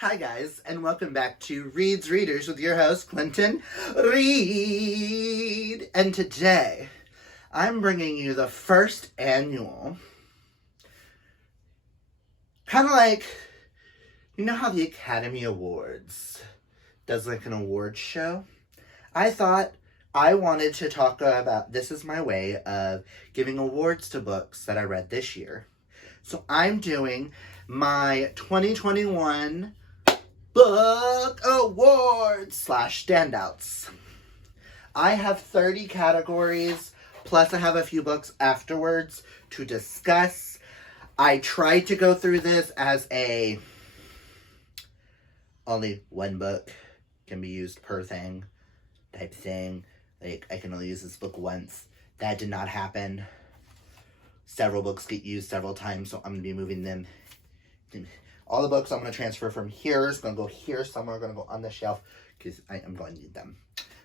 Hi guys, and welcome back to Reed's Readers with your host, Clinton Reed. And today, I'm bringing you the first annual, kind of like, you know how the Academy Awards does like an awards show? I thought I wanted to talk about, this is my way of giving awards to books that I read this year. So I'm doing my 2021 Book Awards / Standouts. I have 30 categories, plus I have a few books afterwards to discuss. I tried to go through this as only one book can be used per thing type thing. Like, I can only use this book once. That did not happen. Several books get used several times, so I'm going to be moving them. All the books I'm going to transfer from here is going to go here. Some are going to go on the shelf because I am going to need them.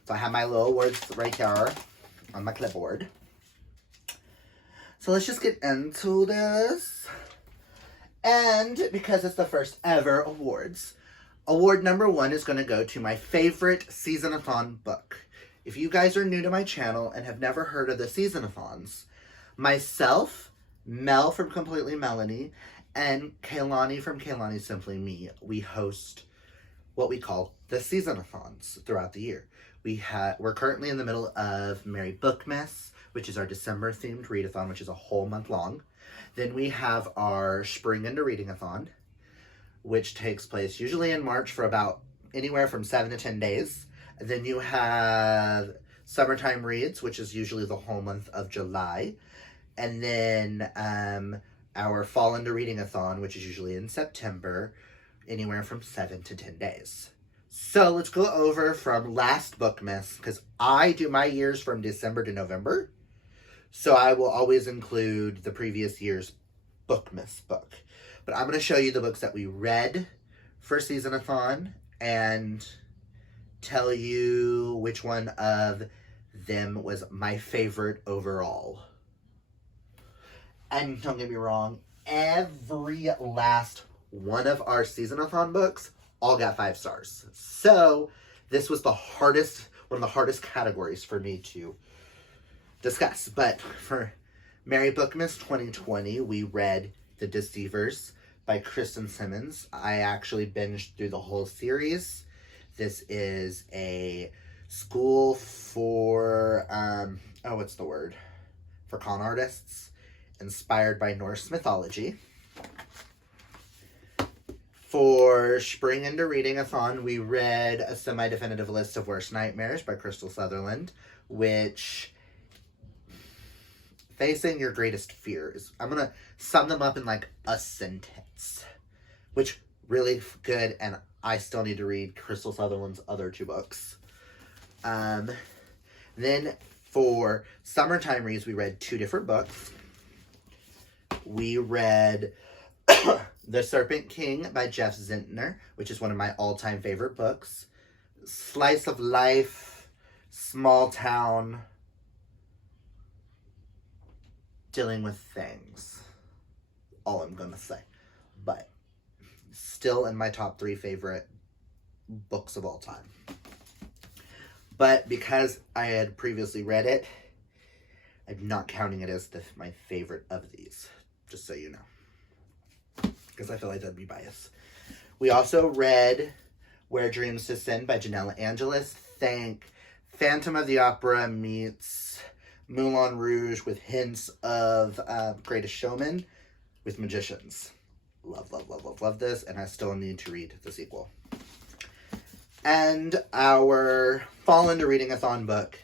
So I have my little awards right here on my clipboard. So let's just get into this. And because it's the first ever awards, award number 1 is going to go to my favorite season-a-thon book. If you guys are new to my channel and have never heard of the season-a-thons, myself, Mel from Completely Melanie, and Kaylani from Kaylani Simply Me, we host what we call the season-a-thons throughout the year. We're currently in the middle of Merry Bookmas, which is our December-themed readathon, which is a whole month long. Then we have our Spring into Reading-a-thon, which takes place usually in March for about anywhere from 7 to 10 days. And then you have Summertime Reads, which is usually the whole month of July. And then our Fall into Reading-a-thon, which is usually in September, anywhere from 7 to 10 days. So let's go over from last Bookmas, because I do my years from December to November. So I will always include the previous year's Bookmas book. But I'm going to show you the books that we read for Season-a-thon and tell you which one of them was my favorite overall. And don't get me wrong, every last one of our Season-a-thon books all got 5 stars. So this was one of the hardest categories for me to discuss. But for Merry Bookmas 2020, we read The Deceivers by Kristen Simmons. I actually binged through the whole series. This is a school for, for con artists, inspired by Norse mythology. For Spring into Reading-a-thon, we read A Semi-Definitive List of Worst Nightmares by Crystal Sutherland, which, facing your greatest fears, I'm going to sum them up in like a sentence, which really good, and I still need to read Crystal Sutherland's other 2 books. Then for Summertime Reads, we read 2 different books. We read The Serpent King by Jeff Zintner, which is one of my all-time favorite books. Slice of life, small town, dealing with things. All I'm gonna say. But still in my top 3 favorite books of all time. But because I had previously read it, I'm not counting it as my favorite of these. Just so you know. Because I feel like that'd be biased. We also read Where Dreams Descend by Janella Angelis. Thank Phantom of the Opera meets Moulin Rouge with hints of Greatest Showman with magicians. Love this, and I still need to read the sequel. And our Fall into Reading-a-thon book,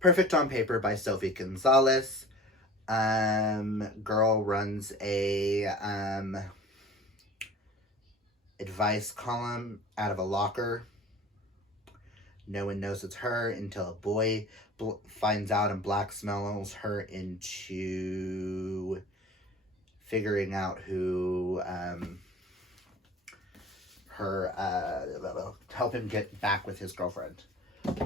Perfect on Paper by Sophie Gonzalez. Girl runs a advice column out of a locker. No one knows it's her until a boy finds out and blackmails her into figuring out who help him get back with his girlfriend.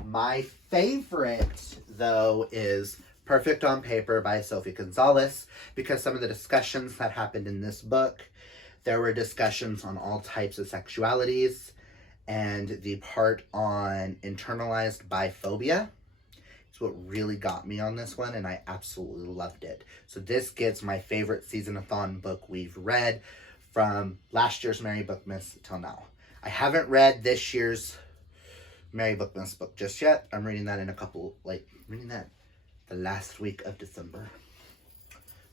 My favorite, though, is Perfect on Paper by Sophie Gonzalez, because some of the discussions that happened in this book, There were discussions on all types of sexualities, and the part on internalized biphobia is what really got me on this one, and I absolutely loved it. So this gets my favorite season-a-thon book we've read from last year's Mary Bookmas till now. I haven't read this year's Mary Bookmas book just yet. I'm reading that in reading that the last week of December.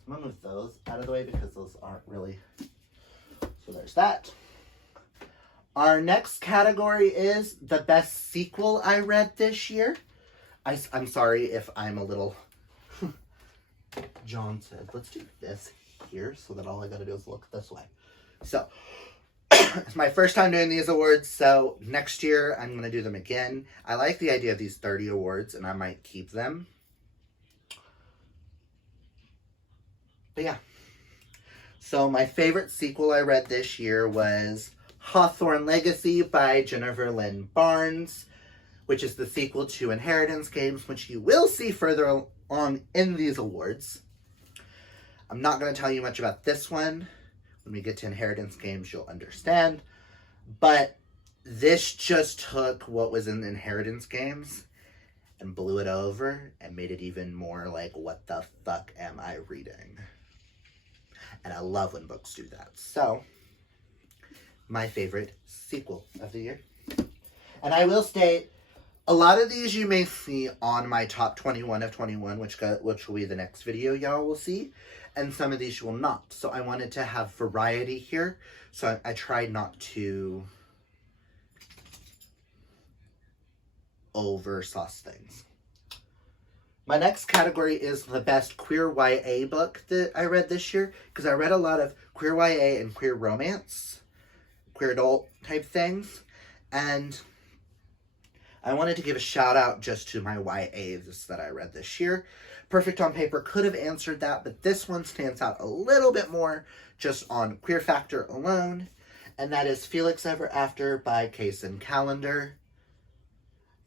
I'm gonna move those out of the way because those aren't really... So there's that. Our next category is the best sequel I read this year. I'm sorry if I'm a little... John said, let's do this here so that all I gotta do is look this way. So, it's my first time doing these awards, so next year I'm gonna do them again. I like the idea of these 30 awards, and I might keep them. But yeah. So my favorite sequel I read this year was Hawthorne Legacy by Jennifer Lynn Barnes, which is the sequel to Inheritance Games, which you will see further on in these awards. I'm not going to tell you much about this one. When we get to Inheritance Games, you'll understand. But this just took what was in Inheritance Games and blew it over and made it even more like, what the fuck am I reading? And I love when books do that. So, my favorite sequel of the year. And I will state, a lot of these you may see on my top 21 of 21, which will be the next video y'all will see. And some of these you will not. So I wanted to have variety here. So I tried not to oversauce things. My next category is the best queer YA book that I read this year, because I read a lot of queer YA and queer romance, queer adult type things, and I wanted to give a shout out just to my YAs that I read this year. Perfect on Paper could have answered that, but this one stands out a little bit more just on queer factor alone, and that is Felix Ever After by Kaysen Callender.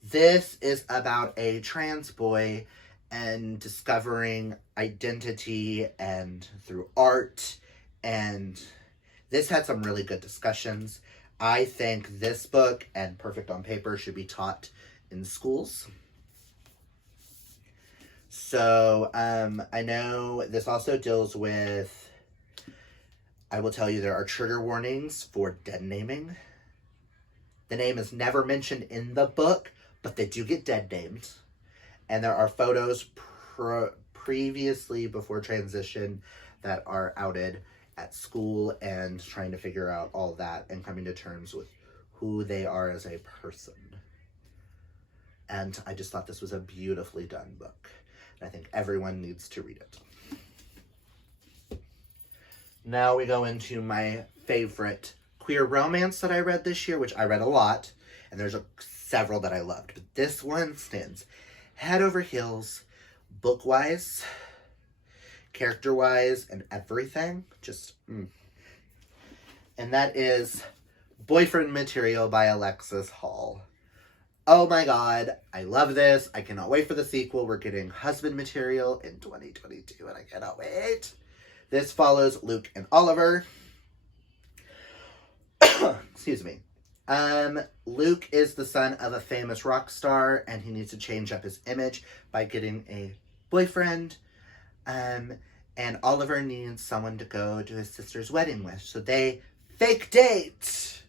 This is about a trans boy and discovering identity and through art, and this had some really good discussions. I think this book and Perfect on Paper should be taught in schools. So, I know this also deals with, I will tell you there are trigger warnings for dead naming. The name is never mentioned in the book, but they do get dead named. And there are photos previously before transition that are outed at school and trying to figure out all that and coming to terms with who they are as a person. And I just thought this was a beautifully done book. And I think everyone needs to read it. Now we go into my favorite queer romance that I read this year, which I read a lot. And there's several that I loved. But this one stands head over heels, book-wise, character-wise, and everything. And that is Boyfriend Material by Alexis Hall. Oh my god, I love this. I cannot wait for the sequel. We're getting husband material in 2022, and I cannot wait. This follows Luke and Oliver. Excuse me. Luke is the son of a famous rock star, and he needs to change up his image by getting a boyfriend. And Oliver needs someone to go to his sister's wedding with. So they fake date,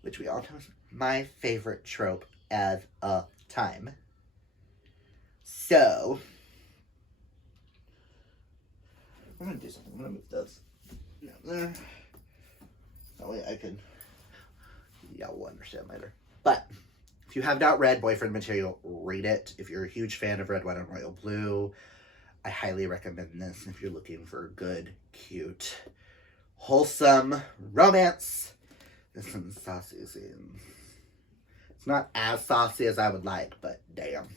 which we all know is my favorite trope of a time. So, I'm going to do something. I'm going to move those down there. That way I can... Yeah, we'll understand later. But if you have not read Boyfriend Material, read it. If you're a huge fan of Red, White, and Royal Blue, I highly recommend this if you're looking for good, cute, wholesome romance. There's some saucy scenes. It's not as saucy as I would like, but damn.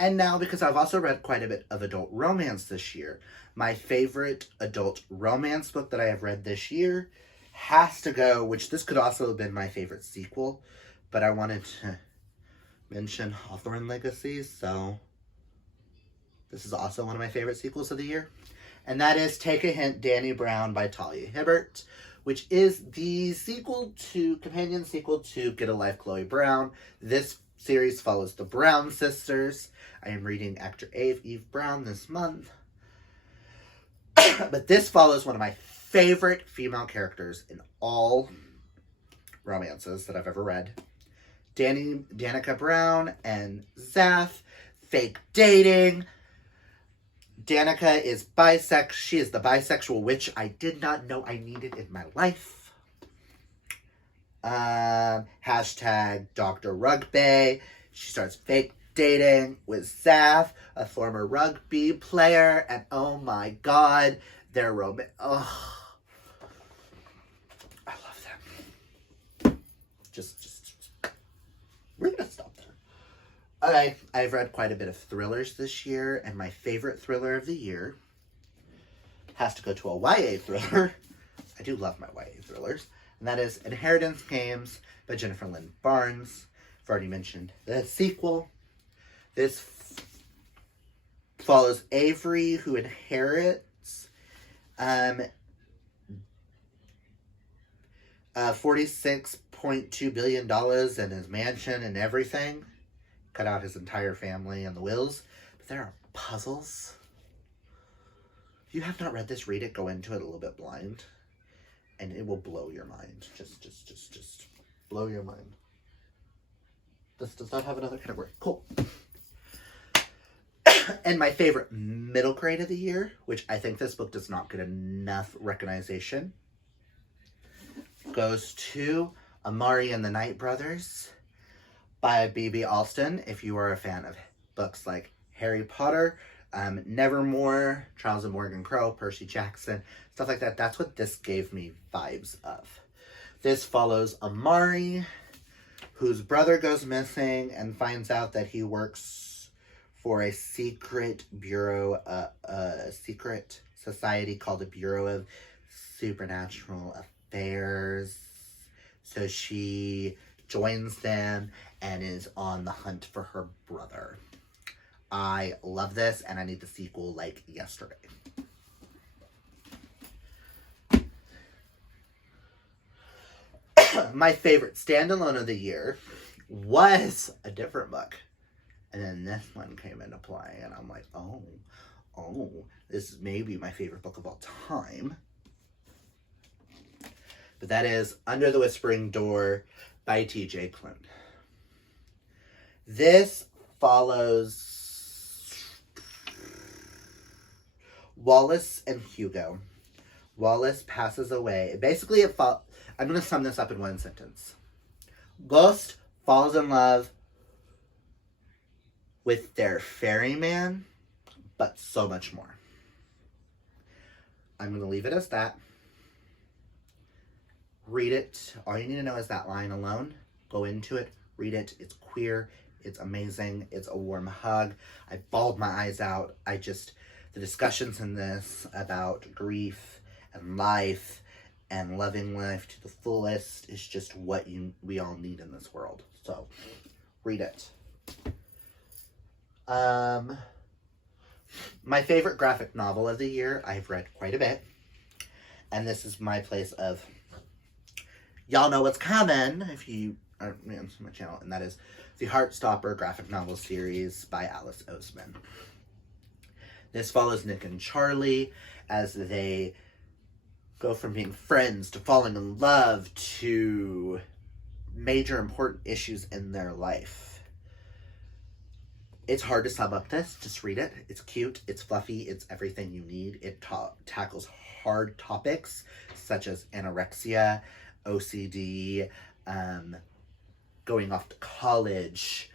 And now, because I've also read quite a bit of adult romance this year, my favorite adult romance book that I have read this year has to go, which this could also have been my favorite sequel, but I wanted to mention Hawthorne Legacy, so this is also one of my favorite sequels of the year. And that is Take a Hint, Danny Brown by Talia Hibbert, which is the companion sequel to Get a Life, Chloe Brown. This series follows the Brown sisters. I am reading Actor Eve Brown this month. But this follows one of my favorite female characters in all romances that I've ever read. Danica Brown and Zaph, fake dating. Danica is bisexual. She is the bisexual witch I did not know I needed in my life. Hashtag Dr. Rugby. She starts fake dating with Zaph, a former rugby player, and oh my god, their romance. Oh, I love them. Just we're gonna stop there. Okay, I've read quite a bit of thrillers this year, and my favorite thriller of the year has to go to a YA thriller. I do love my YA thrillers, and that is Inheritance Games by Jennifer Lynn Barnes. I've already mentioned the sequel. This follows Avery, who inherits $46.2 billion in his mansion and everything. Cut out his entire family and the wills. But there are puzzles. If you have not read this, read it. Go into it a little bit blind. And it will blow your mind. Just blow your mind. This does not have another category. Cool. And my favorite middle grade of the year, which I think this book does not get enough recognition, goes to Amari and the Night Brothers by B.B. Alston. If you are a fan of books like Harry Potter, Nevermore, Trials of Morgan Crow, Percy Jackson, stuff like that, that's what this gave me vibes of. This follows Amari, whose brother goes missing and finds out that he works for a secret bureau, a secret society called the Bureau of Supernatural Affairs. So she joins them and is on the hunt for her brother. I love this, and I need the sequel like yesterday. My favorite standalone of the year was a different book. And then this one came into play, and I'm like, oh, this is maybe my favorite book of all time. But that is Under the Whispering Door by T.J. Clint. This follows Wallace and Hugo. Wallace passes away. Basically, I'm going to sum this up in one sentence. Ghost falls in love with their ferryman, but so much more. I'm going to leave it as that. Read it. All you need to know is that line alone. Go into it. Read it. It's queer. It's amazing. It's a warm hug. I bawled my eyes out. The discussions in this about grief and life and loving life to the fullest is just what we all need in this world. So, read it. My favorite graphic novel of the year, I've read quite a bit. And this is my place of, y'all know what's coming if you are new to my channel. And that is the Heartstopper graphic novel series by Alice Oseman. This follows Nick and Charlie as they go from being friends to falling in love to major important issues in their life. It's hard to sum up this. Just read it. It's cute. It's fluffy. It's everything you need. It tackles hard topics such as anorexia, OCD, going off to college,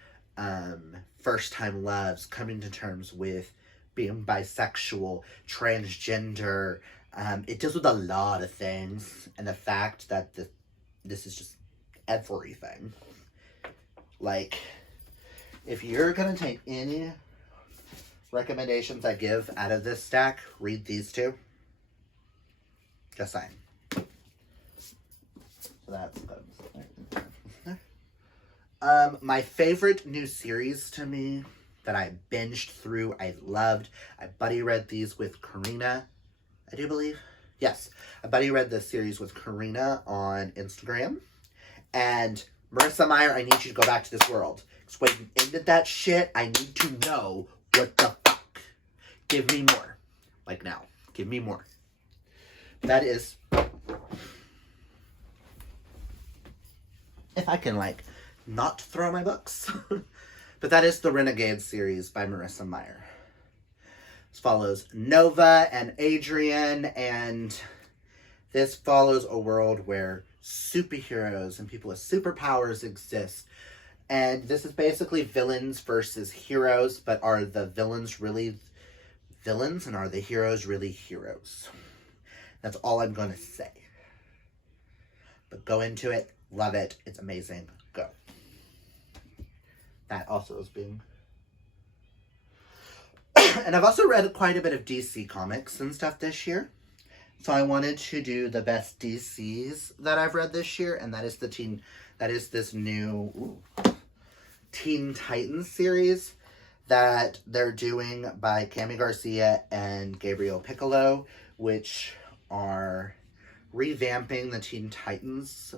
first-time loves, coming to terms with being bisexual, transgender. It deals with a lot of things. And the fact that this is just everything. Like, if you're going to take any recommendations I give out of this stack, read these two. Just saying. So that's good. My favorite new series to me that I binged through, I loved. I buddy read these with Karina I do believe. Yes. A buddy read this series with Karina on Instagram. And Marissa Meyer, I need you to go back to this world. Because when you ended that shit, I need to know what the fuck. Give me more. Like now. Give me more. That is... If I can, like, not throw my books. But that is the Renegade series by Marissa Meyer. This follows Nova and Adrian, and this follows a world where superheroes and people with superpowers exist. And this is basically villains versus heroes, but are the villains really villains, and are the heroes really heroes? That's all I'm going to say. But go into it. Love it. It's amazing. Go. That also is being... And I've also read quite a bit of DC comics and stuff this year. So I wanted to do the best DCs that I've read this year. And that is this new Teen Titans series that they're doing by Cami Garcia and Gabriel Piccolo, which are revamping the Teen Titans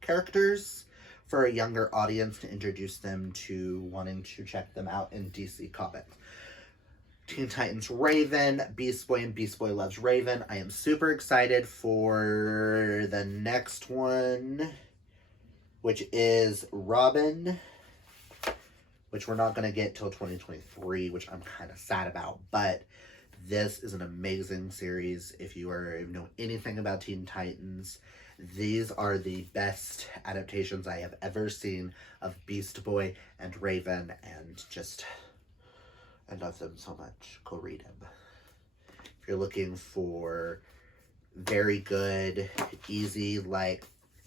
characters for a younger audience to introduce them to wanting to check them out in DC Comics. Teen Titans Raven, Beast Boy, and Beast Boy Loves Raven. I am super excited for the next one, which is Robin, which we're not going to get till 2023, which I'm kind of sad about, but this is an amazing series. If you know anything about Teen Titans, these are the best adaptations I have ever seen of Beast Boy and Raven, and just, I love them so much. Go read them. If you're looking for very good, easy, like,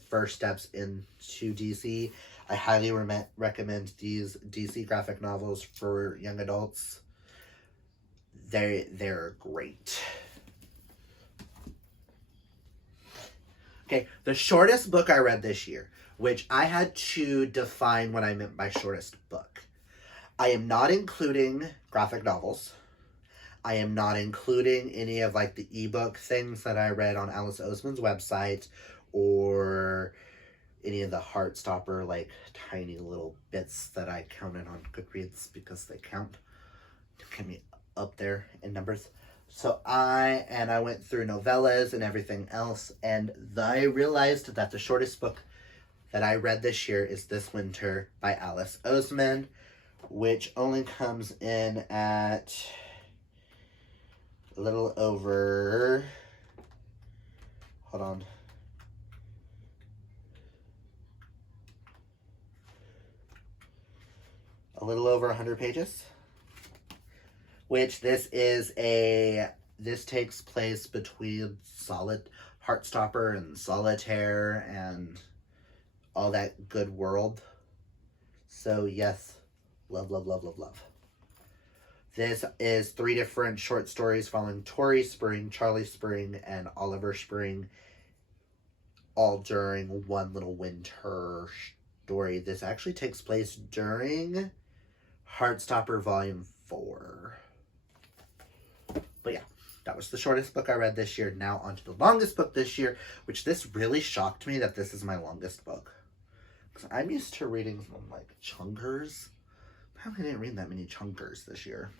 first steps into DC, I highly recommend these DC graphic novels for young adults. They're great. Okay, the shortest book I read this year, which I had to define what I meant by shortest book. I am not including graphic novels. I am not including any of, like, the ebook things that I read on Alice Oseman's website, or any of the Heartstopper, like, tiny little bits that I counted on Goodreads, because they count to get me up there in numbers. So I went through novellas and everything else, and I realized that the shortest book that I read this year is This Winter by Alice Oseman, which only comes in at a little over, hold on, a little over 100 pages. Which this takes place between Heartstopper and Solitaire and all that good world. So yes, love, love, love, love, love. This is 3 different short stories following Tori Spring, Charlie Spring, and Oliver Spring, all during one little winter story. This actually takes place during Heartstopper Volume 4. But yeah, that was the shortest book I read this year. Now on to the longest book this year, which this really shocked me that this is my longest book. Because I'm used to reading some, like, chunkers. Apparently I didn't read that many chunkers this year.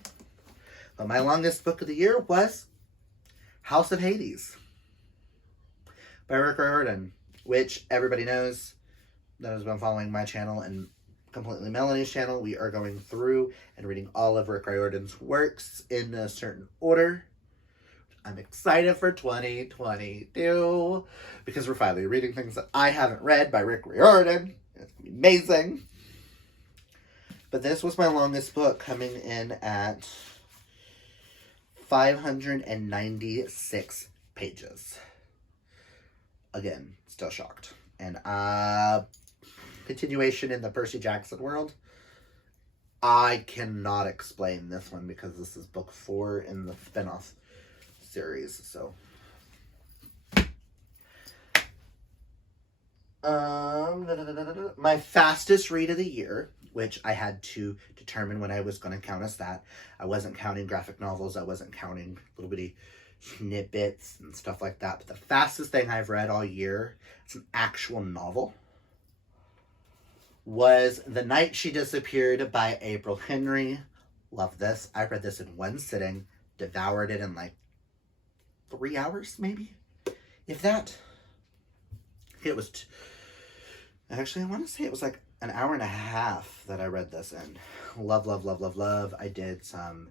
But my longest book of the year was House of Hades by Riordan, which everybody knows that has been following my channel and completely Melanie's channel. We are going through and reading all of Rick Riordan's works in a certain order. I'm excited for 2022 because we're finally reading things that I haven't read by Rick Riordan. It's gonna be amazing. But this was my longest book, coming in at 596 pages. Again, still shocked. And continuation in the Percy Jackson world. I cannot explain this one because this is book 4 in the spinoff series. So My fastest read of the year, which I had to determine when I was going to count as that. I wasn't counting graphic novels. I wasn't counting little bitty snippets and stuff like that. But the fastest thing I've read all year, it's an actual novel, was The Night She Disappeared by April Henry. Love this. I read this in one sitting, devoured it in like 3 hours, maybe, if that. It was, actually, I want to say it was like an hour and a half that I read this in. Love, love, love, love, love. I did some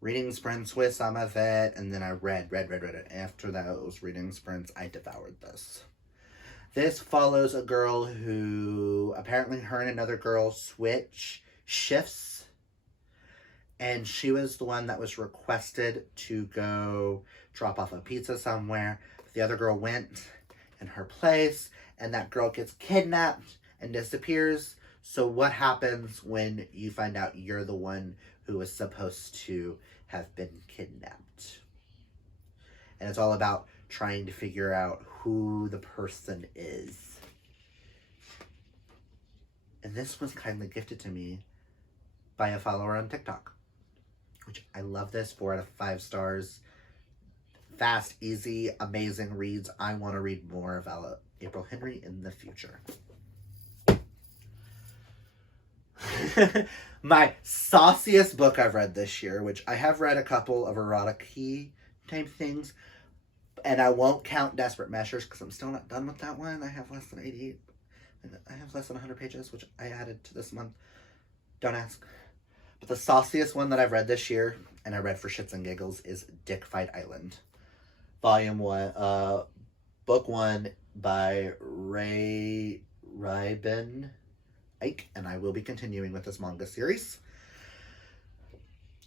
reading sprints with some of it, and then I read it. After those reading sprints, I devoured this. This follows a girl who, apparently her and another girl switch shifts, and she was the one that was requested to go drop off a pizza somewhere. The other girl went in her place, and that girl gets kidnapped and disappears. So what happens when you find out you're the one who was supposed to have been kidnapped? And it's all about trying to figure out who the person is. And this was kindly gifted to me by a follower on TikTok, which I love this. 4 out of 5 stars. Fast, easy, amazing reads. I want to read more of April Henry in the future. My sauciest book I've read this year, which I have read a couple of erotic-y type things, and I won't count Desperate Measures because I'm still not done with that one. I have less than 88. I have less than 100 pages, which I added to this month. Don't ask. But the sauciest one that I've read this year, and I read for shits and giggles, is Dick Fight Island. Volume 1, Book 1 by Riordan, and I will be continuing with this manga series.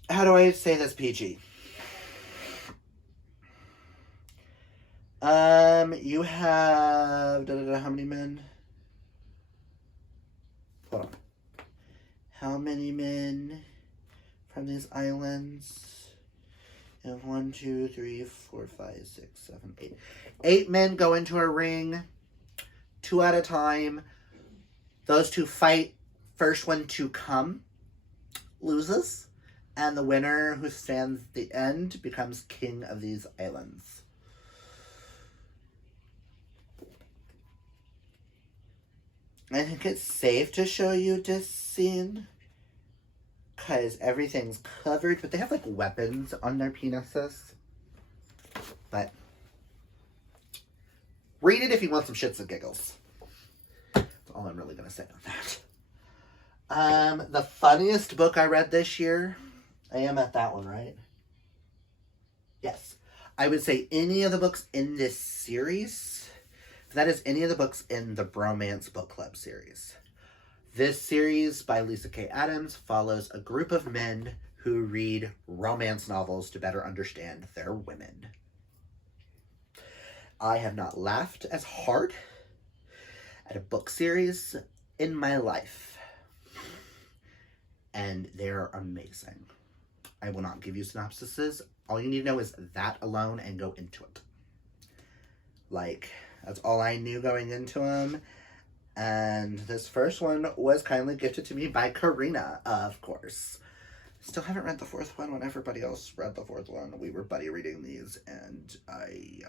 How do I say this PG? You have how many men? Hold on. How many men from these islands? And 1, 2, 3, 4, 5, 6, 7, 8. 8 men go into a ring, 2 at a time. Those 2 fight. First one to come loses, and the winner who stands at the end becomes king of these islands. I think it's safe to show you this scene because everything's covered, but they have like weapons on their penises. But read it if you want some shits and giggles. That's all I'm really gonna say on that. The funniest book I read this year, I am at that one, right? Yes. I would say any of the books in this series. That is any of the books in the Bromance Book Club series. This series by Lisa K. Adams follows a group of men who read romance novels to better understand their women. I have not laughed as hard at a book series in my life. And they're amazing. I will not give you synopsises. All you need to know is that alone and go into it. Like, that's all I knew going into them. And this first one was kindly gifted to me by Karina, of course. Still haven't read the 4th one. When everybody else read the 4th one, we were buddy reading these. And I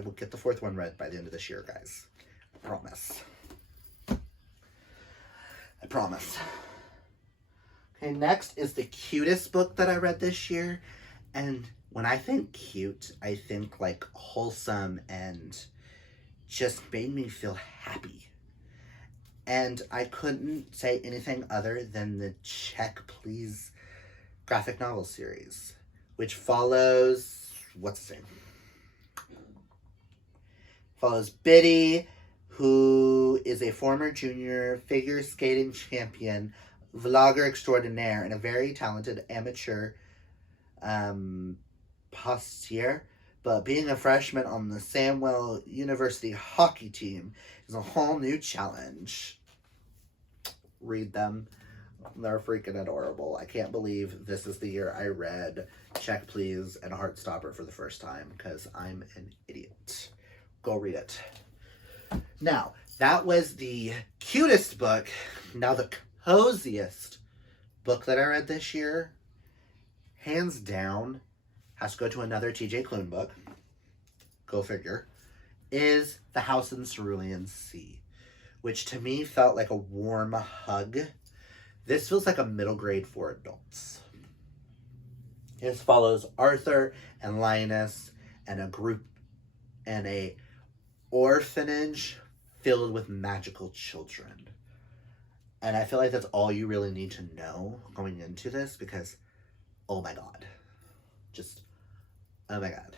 will get the 4th one read by the end of this year, guys. I promise. I promise. Okay, next is the cutest book that I read this year. And when I think cute, I think like wholesome and just made me feel happy. And I couldn't say anything other than the Check Please graphic novel series, which follows, what's his name? Follows Biddy, who is a former junior figure skating champion, vlogger extraordinaire, and a very talented amateur postier. But being a freshman on the Samwell University hockey team is a whole new challenge. Read them. They're freaking adorable. I can't believe this is the year I read Check Please and Heartstopper for the first time because I'm an idiot. Go read it. Now, That was the cutest book. Now the coziest book that I read this year, hands down, has to go to another TJ Klune book. Go figure. Is The House in Cerulean Sea, which to me felt like a warm hug. This feels like a middle grade for adults. It follows Arthur and Linus and a group and a orphanage filled with magical children. And I feel like that's all you really need to know going into this because, oh my god. Just, oh my god.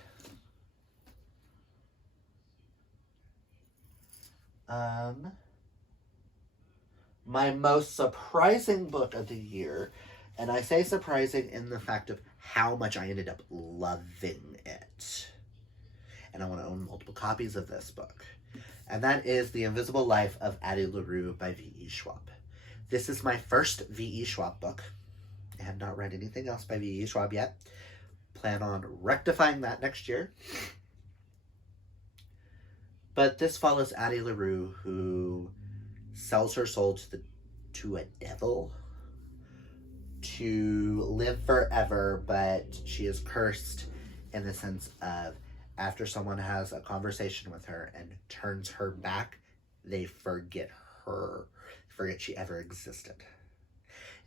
My most surprising book of the year, and I say surprising in the fact of how much I ended up loving it. And I want to own multiple copies of this book. And that is The Invisible Life of Addie Larue by V.E. Schwab. This is my first V.E. Schwab book. I have not read anything else by V.E. Schwab yet. Plan on rectifying that next year. But this follows Addie Larue, who sells her soul to a devil to live forever, but she is cursed in the sense of after someone has a conversation with her and turns her back, they forget her, forget she ever existed.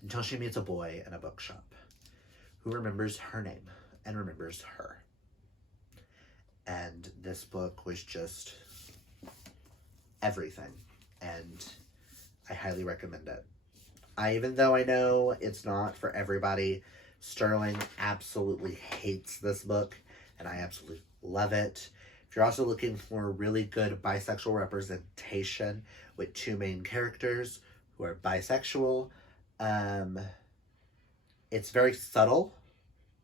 Until she meets a boy in a bookshop who remembers her name and remembers her. And this book was just everything, and I highly recommend it. Even though I know it's not for everybody, Sterling absolutely hates this book, and I absolutely love it. If you're also looking for really good bisexual representation with two main characters who are bisexual, it's very subtle,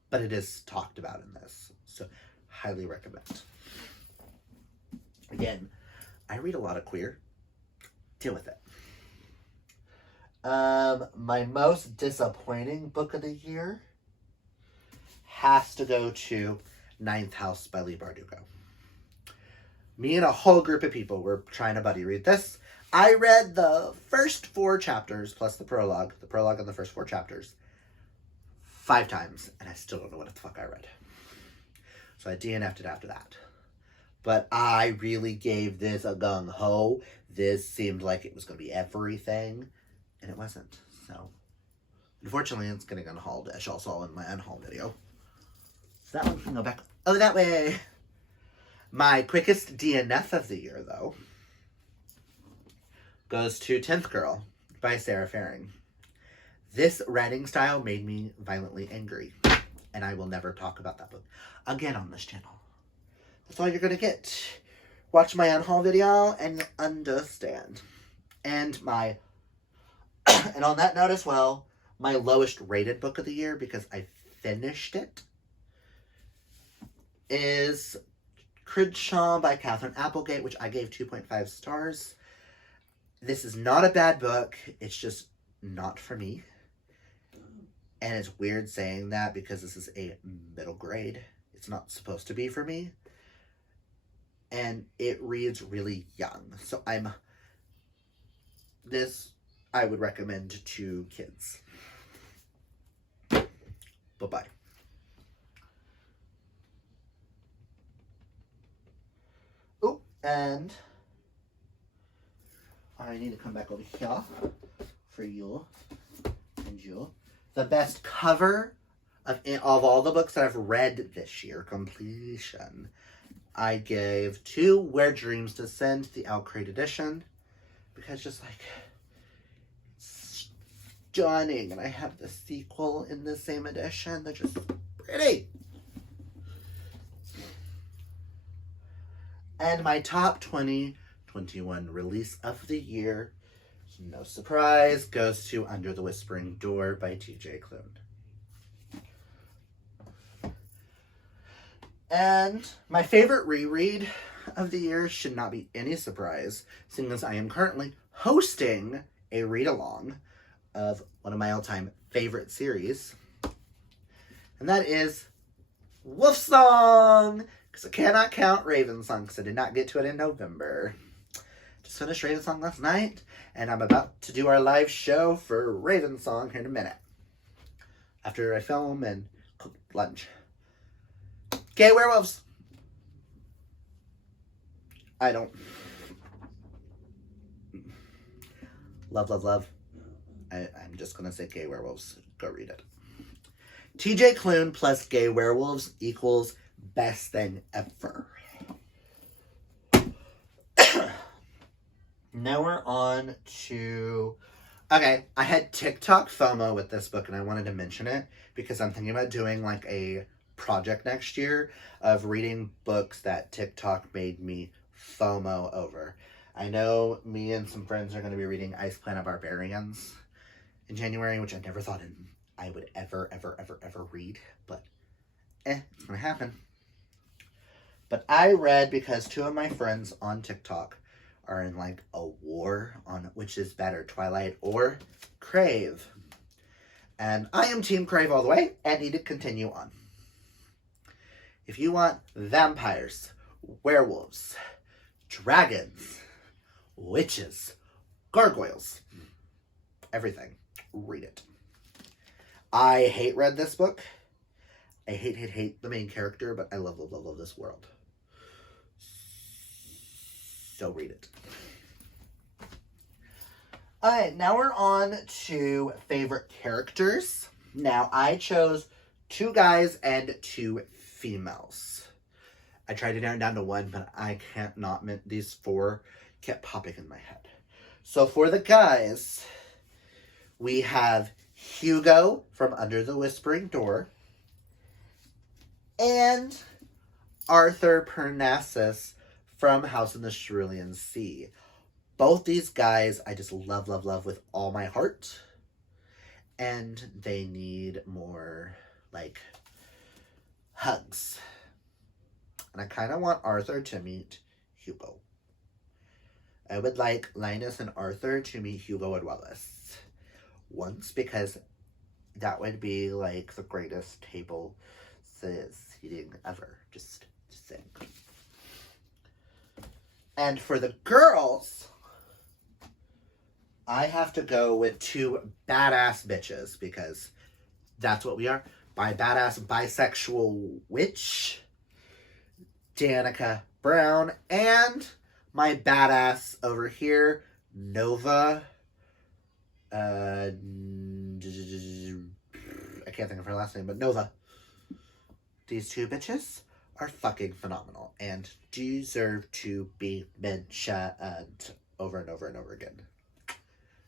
but it is talked about in this, so highly recommend. Again, I read a lot of queer. Deal with it. My most disappointing book of the year has to go to Ninth House by Leigh Bardugo. Me and a whole group of people were trying to buddy read this. I read the first 4 chapters plus the prologue and the first 4 chapters 5 times, and I still don't know what the fuck I read. So I DNF'd it after that. But I really gave this a gung-ho. This seemed like it was going to be everything, and it wasn't. So, unfortunately, it's getting unhauled, as y'all saw in my unhaul video. So that one can go back that way. My quickest DNF of the year, though, goes to 10th Girl by Sarah Faring. This writing style made me violently angry, and I will never talk about that book again on this channel. That's all you're going to get. Watch my unhaul video and understand. And and on that note as well, my lowest rated book of the year, because I finished it, is Cridshaw by Catherine Applegate, which I gave 2.5 stars. This is not a bad book. It's just not for me. And it's weird saying that because this is a middle grade. It's not supposed to be for me. And it reads really young. So I would recommend to kids. Bye-bye. Oh, and I need to come back over here for you and you. The best cover of all the books that I've read this year, completion, I gave to Where Dreams Descend, the Alcrate edition, because just like, it's stunning, and I have the sequel in the same edition. They're just pretty. And my top 2021 release of the year, no surprise, goes to Under the Whispering Door by TJ Klune. And my favorite reread of the year should not be any surprise, seeing as I am currently hosting a read-along of one of my all-time favorite series. And that is Wolfsong! Because I cannot count Ravensong, because I did not get to it in November. just finished Raven Song last night, and I'm about to do our live show for Raven Song here in a minute. After I film and cook lunch. Gay werewolves. I don't. Love, love, love. I'm just going to say gay werewolves. Go read it. TJ Klune plus gay werewolves equals best thing ever. Now we're on to... Okay, I had TikTok FOMO with this book, and I wanted to mention it because I'm thinking about doing like a project next year of reading books that TikTok made me FOMO over. I know me and some friends are going to be reading Ice Planet Barbarians in January, which I never thought I would ever read, but it's going to happen. But I read because two of my friends on TikTok are in like a war on which is better, Twilight or Crave. And I am Team Crave all the way and need to continue on. If you want vampires, werewolves, dragons, witches, gargoyles, everything, read it. I read this book. I hate the main character, but I love this world. So read it. Alright, now we're on to favorite characters. Now, I chose 2 guys and 2 females. I tried to narrow it down to 1, but I can't not. These 4 kept popping in my head. So for the guys, we have Hugo from Under the Whispering Door and Arthur Parnassus from House in the Cerulean Sea. Both these guys I just love with all my heart. And they need more, like, hugs. And I kind of want Arthur to meet Hugo. I would like Linus and Arthur to meet Hugo and Wallace once, because that would be, like, the greatest table seating ever. Just saying. And for the girls, I have to go with 2 badass bitches, because that's what we are. By badass bisexual witch, Danica Brown, and my badass over here, Nova. I can't think of her last name, but Nova. These 2 bitches are fucking phenomenal and deserve to be mentioned over and over and over again.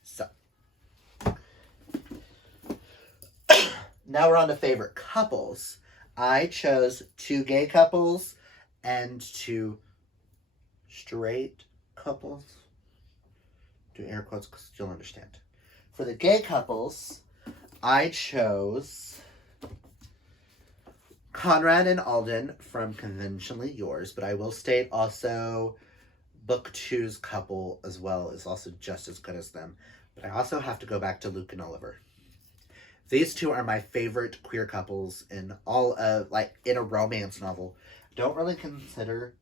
So, now we're on to favorite couples. I chose 2 gay couples and 2 straight couples. Do air quotes because you'll understand. For the gay couples, I chose Conrad and Alden from Conventionally Yours, but I will state also Book 2's couple as well is also just as good as them. But I also have to go back to Luke and Oliver. These 2 are my favorite queer couples in all of, like, in a romance novel. I don't really consider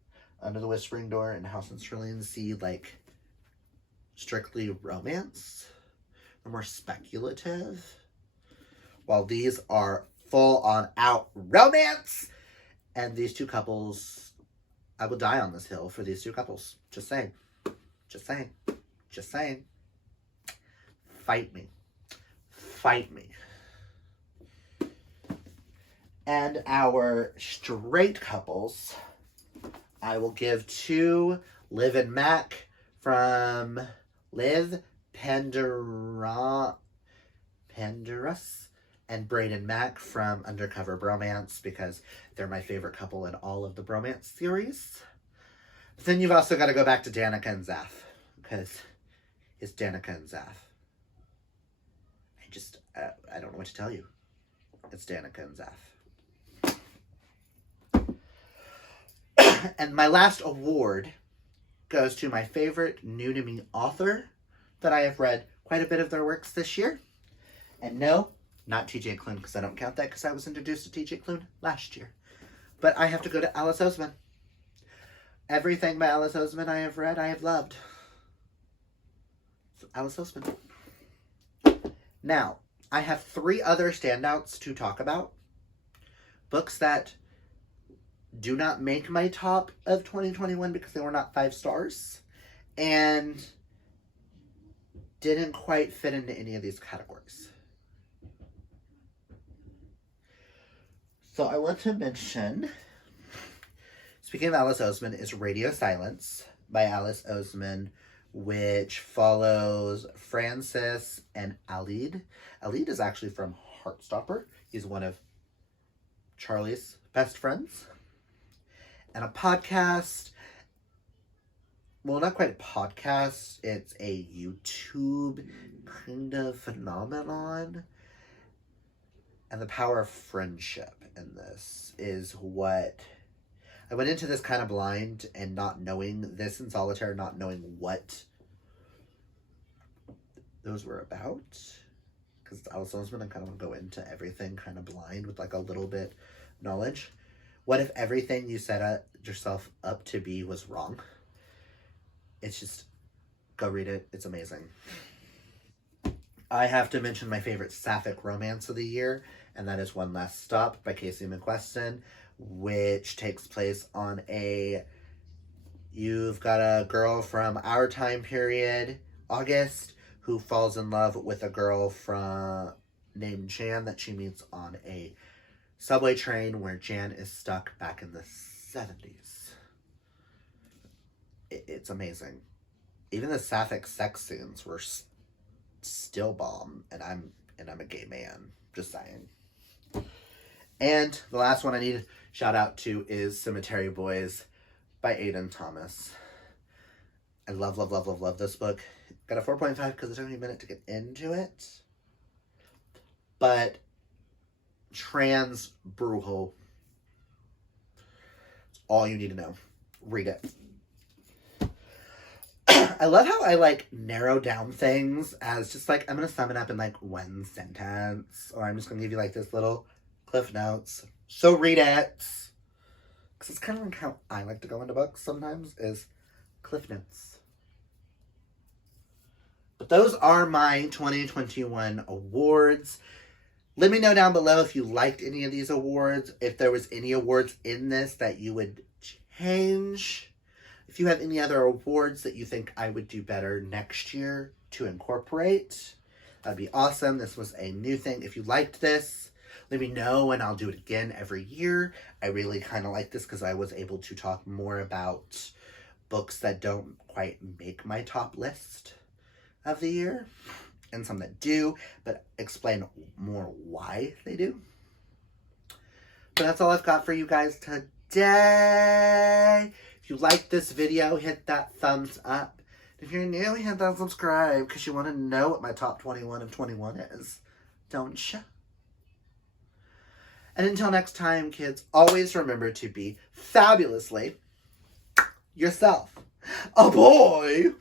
Under the Whispering Door and House in the Cerulean Sea, like, strictly romance. They're more speculative. While these are full-on out romance. And these 2 couples, I will die on this hill for these 2 couples. Just saying. Just saying. Just saying. Fight me. Fight me. And our straight couples, I will give 2 Liv and Mac from Liv Penderus and Braden Mack from Undercover Bromance, because they're my favorite couple in all of the bromance series. But then you've also got to go back to Danica and Zaph, because it's Danica and Zaph. I don't know what to tell you. It's Danica and Zaph. And my last award goes to my favorite new-to-me author that I have read quite a bit of their works this year. And no, not TJ Klune, because I don't count that because I was introduced to TJ Klune last year. But I have to go to Alice Oseman. Everything by Alice Oseman I have read, I have loved. Alice Oseman. Now, I have 3 other standouts to talk about. Books that do not make my top of 2021 because they were not 5 stars. And didn't quite fit into any of these categories. So I want to mention, speaking of Alice Oseman, is Radio Silence by Alice Oseman, which follows Francis and Alid. Alid is actually from Heartstopper. He's one of Charlie's best friends. And a podcast, well, not quite a podcast, it's a YouTube kind of phenomenon. And the power of friendship in this is what... I went into this kind of blind and not knowing this in Solitaire, not knowing what those were about. Because Alice Oseman, I kind of want to go into everything kind of blind with like a little bit knowledge. What if everything you set yourself up to be was wrong? It's just, go read it. It's amazing. I have to mention my favorite sapphic romance of the year, and that is One Last Stop by Casey McQuestion, which takes place on you've got a girl from our time period, August, who falls in love with a girl named Jan that she meets on a subway train where Jan is stuck back in the 70s. It's amazing. Even the sapphic sex scenes were still bomb, and I'm a gay man. Just saying. And the last one I need to shout out to is Cemetery Boys by Aiden Thomas. I love this book. Got a 4.5 because it took me a minute to get into it. But trans brutal. It's all you need to know. Read it. I love how I narrow down things as just I'm going to sum it up in one sentence. Or I'm just going to give you this little Cliff Notes. So read it. Because it's kind of how I like to go into books sometimes is Cliff Notes. But those are my 2021 awards. Let me know down below if you liked any of these awards. If there was any awards in this that you would change. If you have any other awards that you think I would do better next year to incorporate, that'd be awesome. This was a new thing. If you liked this, let me know and I'll do it again every year. I really kind of like this because I was able to talk more about books that don't quite make my top list of the year. And some that do, but explain more why they do. But that's all I've got for you guys today. If you like this video, hit that thumbs up. If you're new, hit that subscribe because you want to know what my top 21 of 21 is. Don't you? And until next time, kids, always remember to be fabulously yourself. A boy!